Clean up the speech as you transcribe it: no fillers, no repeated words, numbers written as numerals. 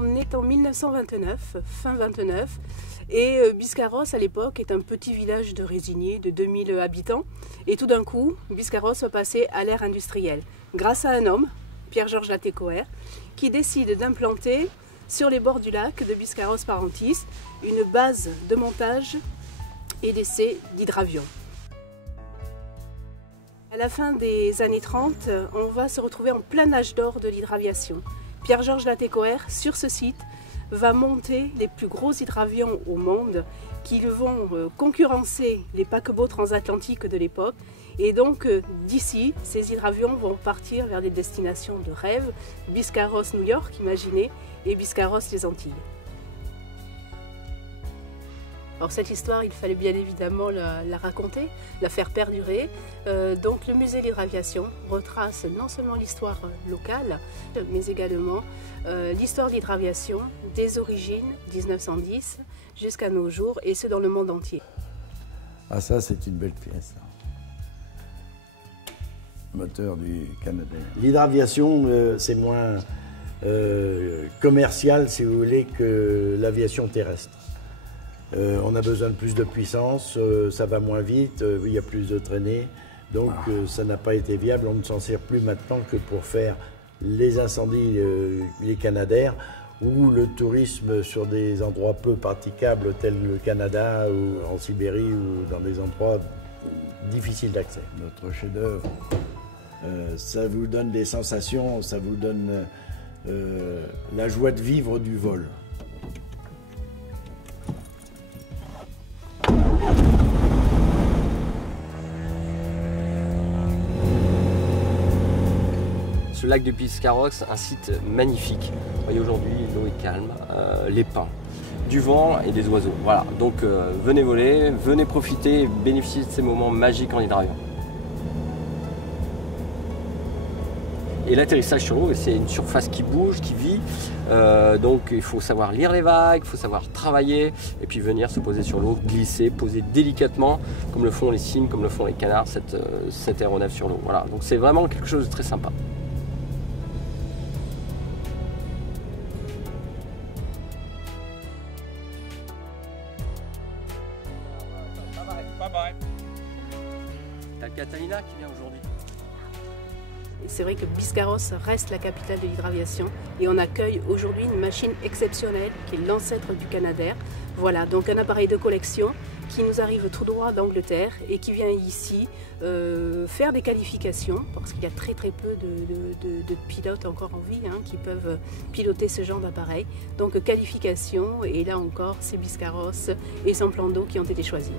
On est en 1929, fin 29, et Biscarrosse à l'époque est un petit village de résiniers de 2000 habitants. Et tout d'un coup, Biscarrosse va passer à l'ère industrielle, grâce à un homme, Pierre-Georges Latécoère, qui décide d'implanter sur les bords du lac de Biscarrosse-Parentis une base de montage et d'essai d'hydravions. À la fin des années 30, on va se retrouver en plein âge d'or de l'hydraviation. Pierre-Georges Latécoère, sur ce site, va monter les plus gros hydravions au monde qui vont concurrencer les paquebots transatlantiques de l'époque. Et donc d'ici, ces hydravions vont partir vers des destinations de rêve, Biscarrosse-New York, imaginez, et Biscarrosse-les Antilles. Alors cette histoire, il fallait bien évidemment la raconter, la faire perdurer. Donc le musée de l'hydraviation retrace non seulement l'histoire locale, mais également l'histoire de l'hydraviation des origines 1910 jusqu'à nos jours, et ce dans le monde entier. Ah ça, c'est une belle pièce. Moteur du Canadair. L'hydraviation, c'est moins commercial, si vous voulez, que l'aviation terrestre. On a besoin de plus de puissance, ça va moins vite, il y a plus de traînées, donc ça n'a pas été viable. On ne s'en sert plus maintenant que pour faire les incendies, les Canadair, ou le tourisme sur des endroits peu praticables tels le Canada ou en Sibérie ou dans des endroits difficiles d'accès. Notre chef-d'œuvre, ça vous donne des sensations, ça vous donne la joie de vivre du vol. Le lac de Biscarrosse, un site magnifique. Vous voyez aujourd'hui, l'eau est calme, les pins, du vent et des oiseaux. Voilà, donc venez voler, venez profiter et bénéficier de ces moments magiques en hydravion. Et l'atterrissage sur l'eau, c'est une surface qui bouge, qui vit. Donc il faut savoir lire les vagues, il faut savoir travailler et puis venir se poser sur l'eau, glisser, poser délicatement, comme le font les cygnes, comme le font les canards, cette aéronef sur l'eau. Voilà, donc c'est vraiment quelque chose de très sympa. T'as le Catalina qui vient aujourd'hui. C'est vrai que Biscarrosse reste la capitale de l'hydraviation et on accueille aujourd'hui une machine exceptionnelle qui est l'ancêtre du Canadair. Voilà, donc un appareil de collection qui nous arrive tout droit d'Angleterre et qui vient ici faire des qualifications, parce qu'il y a très peu de pilotes encore en vie qui peuvent piloter ce genre d'appareil. Donc qualification, et là encore c'est Biscarrosse et son plan d'eau qui ont été choisis.